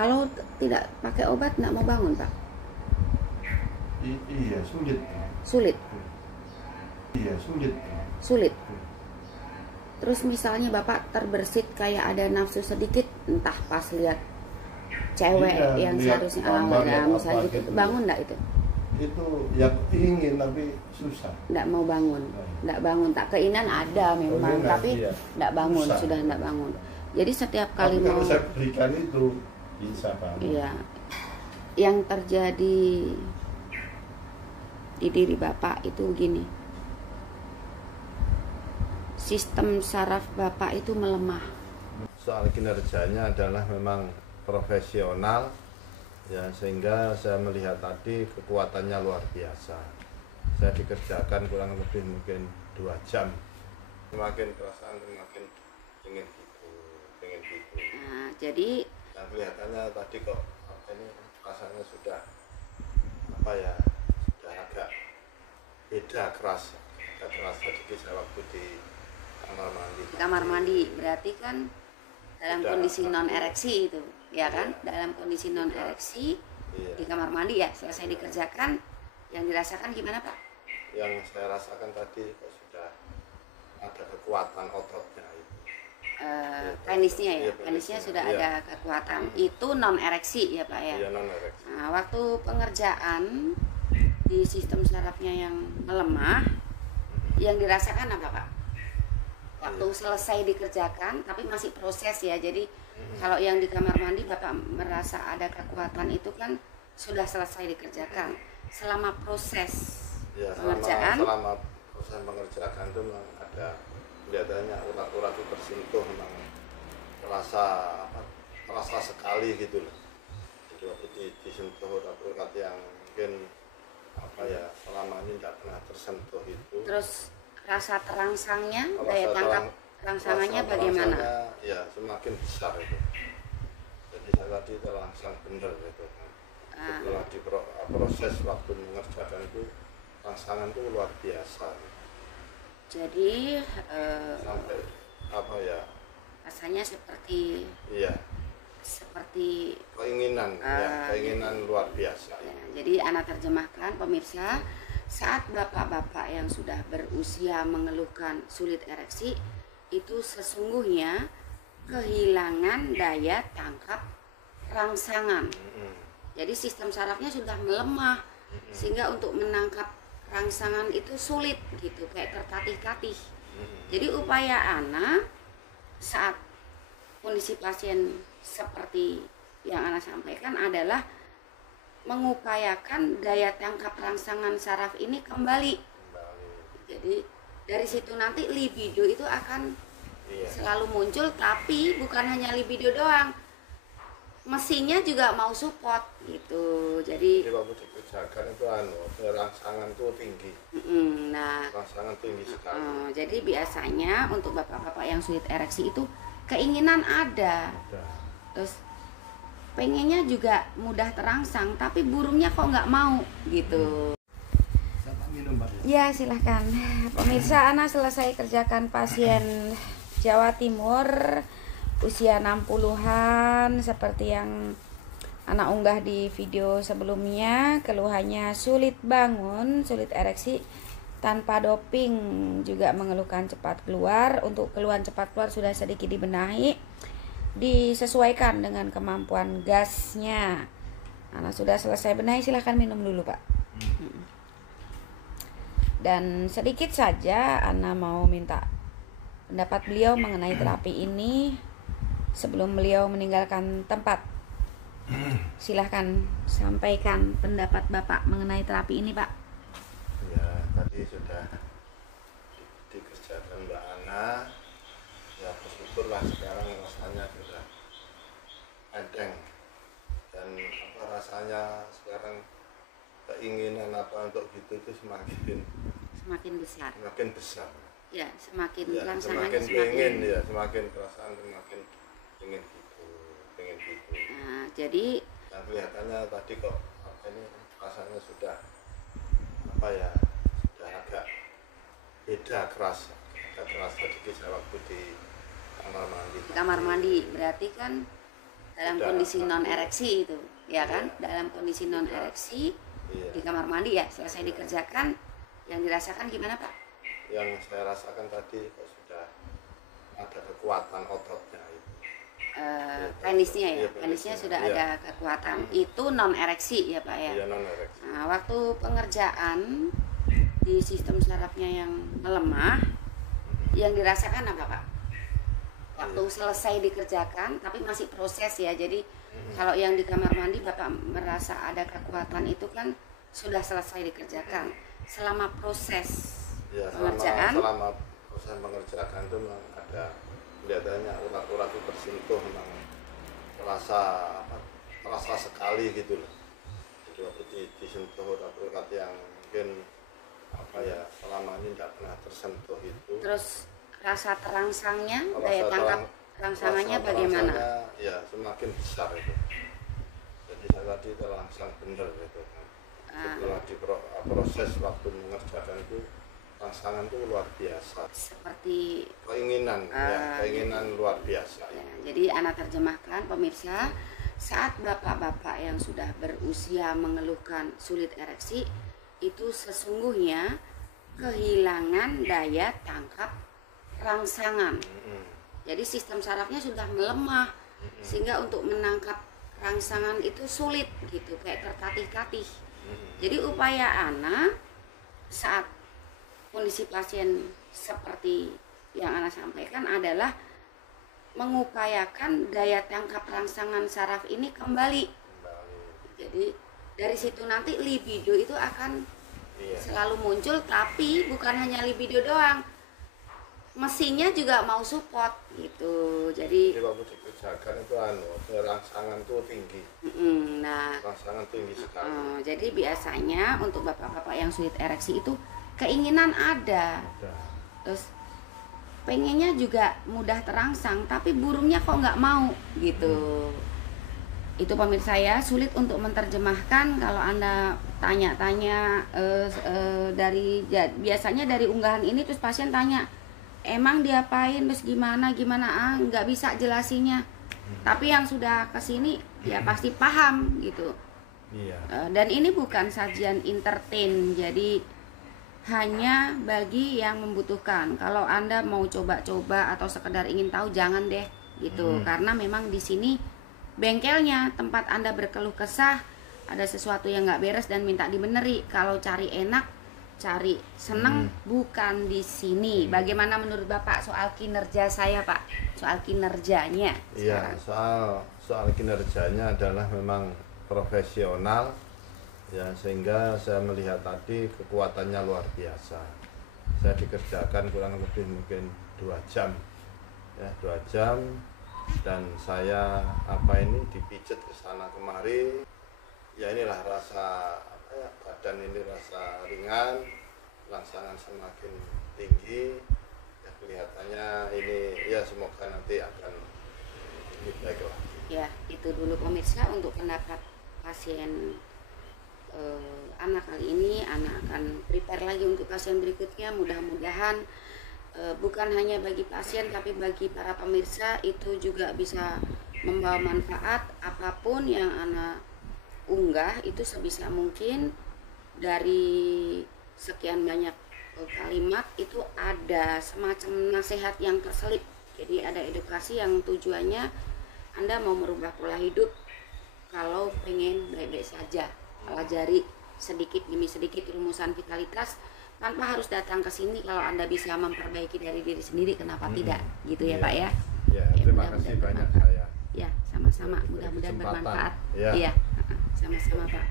Kalau tidak pakai obat nggak mau bangun, Pak? Iya, sulit. Sulit? Iya, sulit. Sulit? Terus misalnya Bapak terbersit kayak ada nafsu sedikit, entah pas lihat cewek Iya, yang lihat seharusnya gambar ya, apa misalnya gitu, gitu. bangun nggak itu? Itu ya ingin tapi susah. Nggak mau bangun, nggak bangun. Tak keinginan ada memang, Keinginan, tapi iya. nggak bangun, Susah. sudah nggak bangun. Jadi setiap kali Tapi kalau mau, saya berikan itu bisa bangun. iya, yang terjadi di diri Bapak itu gini, sistem saraf Bapak itu melemah. Soal kinerjanya adalah memang profesional ya, sehingga saya melihat tadi kekuatannya luar biasa. Saya dikerjakan kurang lebih mungkin 2 jam. Semakin perasaan semakin ingin gitu. Nah, jadi Dan kelihatannya tadi kok ini rasanya sudah ya, sudah agak beda keras sedikit saya waktu di kamar mandi. di kamar mandi berarti kan dalam Sudah. kondisi non ereksi itu, ya kan? Dalam kondisi non ereksi Iya. di kamar mandi ya, selesai dikerjakan, yang dirasakan gimana, Pak? Yang saya rasakan tadi kok sudah ada kekuatan ototnya itu. Penisnya ya, Iya, penisnya sudah iya. ada kekuatan. Itu non ereksi ya, Pak ya. Iya, non ereksi. Nah, waktu pengerjaan di sistem sarafnya yang melemah, yang dirasakan apa, Pak? Waktu selesai dikerjakan, tapi masih proses ya. Jadi kalau yang di kamar mandi Bapak merasa ada kekuatan itu kan sudah selesai dikerjakan. Selama proses Ya, pengerjaan, selama proses pengerjaan itu memang ada kelihatannya urat-urat itu tersentuh, memang terasa sekali gitu loh. Jadi waktu disentuh urat-urat yang mungkin selama ini tidak pernah tersentuh itu. terus rasa terangsangnya, Rasa daya tangkap rangsangannya bagaimana? Ya semakin besar itu. Jadi saya tadi terangsang bener gitu. Setelah di proses waktu mengerjakan itu rangsangan itu luar biasa. Jadi Sampai rasanya seperti iya, keinginan luar biasa. ya, jadi anak terjemahkan pemirsa, saat bapak-bapak yang sudah berusia mengeluhkan sulit ereksi itu sesungguhnya kehilangan daya tangkap rangsangan. Jadi sistem sarafnya sudah melemah sehingga untuk menangkap rangsangan itu sulit gitu, kayak tertatih-tatih. Jadi upaya Ana saat kondisi pasien seperti yang Ana sampaikan adalah mengupayakan daya tangkap rangsangan saraf ini kembali. Jadi dari situ nanti libido itu akan selalu muncul, tapi bukan hanya libido doang, mesinnya juga mau support gitu. Jadi waktu dikerjakan itu rangsangan itu tinggi. Nah, Rangsangan tinggi sekali. jadi biasanya untuk bapak-bapak yang sulit ereksi itu keinginan ada, terus pengennya juga mudah terangsang, tapi burungnya kok nggak mau gitu. Minum, Pak. Ya silahkan. Pemirsa, Ana selesai kerjakan pasien Jawa Timur usia 60-an seperti yang Ana unggah di video sebelumnya. Keluhannya sulit bangun, sulit ereksi tanpa doping, juga mengeluhkan cepat keluar. Untuk keluhan cepat keluar sudah sedikit dibenahi, disesuaikan dengan kemampuan gasnya. Ana sudah selesai benahi, silahkan minum dulu, Pak. Dan sedikit saja Ana mau minta pendapat beliau mengenai terapi ini sebelum beliau meninggalkan tempat. Silahkan sampaikan pendapat Bapak mengenai terapi ini, Pak. Ya, tadi sudah dikerjakan Mbak Ana. Ya, bersyukurlah sekarang rasanya sudah enteng. Dan rasanya sekarang keinginan untuk gitu itu semakin besar. Ya, semakin Ya, rangsangannya semakin perasaan semakin ingin gitu. Nah, jadi Dan kelihatannya tadi kok ini rasanya sudah sudah agak beda keras sedikit saya waktu di kamar mandi. di kamar mandi berarti kan dalam Tidak, kondisi non iya. ereksi itu, ya kan? Iya. Dalam kondisi non ereksi Iya. di kamar mandi ya, selesai dikerjakan, yang dirasakan gimana Pak? Yang saya rasakan tadi kok sudah ada kekuatan ototnya itu. Penisnya ya, Iya, penisnya sudah iya. ada kekuatan. Itu non ereksi ya Pak ya. Iya, non ereksi. Nah, waktu pengerjaan di sistem sarafnya yang melemah, yang dirasakan apa Pak? Waktu selesai dikerjakan, tapi masih proses ya. Jadi kalau yang di kamar mandi Bapak merasa ada kekuatan itu kan sudah selesai dikerjakan. Selama proses Ya, pengerjaan, selama proses pengerjaan itu memang ada kelihatannya urat-urat itu tersentuh, memang terasa sekali gitu loh. Jadi waktu disentuh urat-urat yang mungkin selama ini tidak pernah tersentuh itu. terus rasa terangsangnya, Rasa daya tangkap rangsangannya bagaimana? Ya semakin besar itu. Jadi saya tadi terangsang benar gitu. Setelah proses waktu mengerjakan itu rangsangan itu luar biasa. Seperti Keinginan luar biasa. ya, jadi Ana terjemahkan pemirsa, saat bapak-bapak yang sudah berusia mengeluhkan sulit ereksi, itu sesungguhnya kehilangan daya tangkap rangsangan. Jadi sistem sarafnya sudah melemah sehingga untuk menangkap rangsangan itu sulit gitu, kayak tertatih-tatih. Jadi upaya Ana saat kondisi pasien seperti yang Ana sampaikan adalah mengupayakan daya tangkap rangsangan saraf ini kembali. Jadi dari situ nanti libido itu akan selalu muncul, tapi bukan hanya libido doang, mesinnya juga mau support gitu. Jadi waktu dikerjakan itu rangsangan itu tinggi. Nah, Rangsangan tinggi sekali. jadi biasanya untuk bapak-bapak yang sulit ereksi itu keinginan ada, terus pengennya juga mudah terangsang, tapi burungnya kok nggak mau gitu. Itu pemirsa ya, sulit untuk menerjemahkan kalau Anda tanya-tanya biasanya dari unggahan ini, terus pasien tanya, emang diapain, terus gimana nggak bisa jelasinya. Tapi yang sudah kesini ya pasti paham gitu. Iya. Dan ini bukan sajian entertain, jadi hanya bagi yang membutuhkan. Kalau Anda mau coba-coba atau sekedar ingin tahu, jangan deh gitu. Karena memang di sini bengkelnya, tempat Anda berkeluh kesah, ada sesuatu yang nggak beres dan minta dibeneri. Kalau cari enak, cari seneng, bukan di sini. Bagaimana menurut Bapak soal kinerja saya, Pak? Soal kinerjanya. Iya, soal kinerjanya adalah memang profesional ya, sehingga saya melihat tadi kekuatannya luar biasa. Saya dikerjakan kurang lebih mungkin 2 jam ya, 2 jam, dan saya dipijet ke sana kemari. Ya inilah rasa badan ini rasa ringan, rangsangan semakin tinggi ya, kelihatannya ini ya semoga nanti akan lebih baik lagi. Ya, itu dulu pemirsa untuk pendapat pasien anak kali ini. Anak akan prepare lagi untuk pasien berikutnya. Mudah-mudahan bukan hanya bagi pasien tapi bagi para pemirsa itu juga bisa membawa manfaat. Apapun yang anak unggah itu sebisa mungkin dari sekian banyak kalimat itu ada semacam nasihat yang terselip. Jadi ada edukasi yang tujuannya Anda mau merubah pola hidup. Kalau pengen baik-baik saja, pelajari sedikit demi sedikit rumusan vitalitas tanpa harus datang ke sini. Kalau Anda bisa memperbaiki dari diri sendiri, kenapa tidak? Gitu ya, Pak ya. Ya, terima kasih banyak saya. Ya, sama-sama. Diberi Mudah-mudahan kesempatan. bermanfaat. Ya. Iya, sama-sama Pak.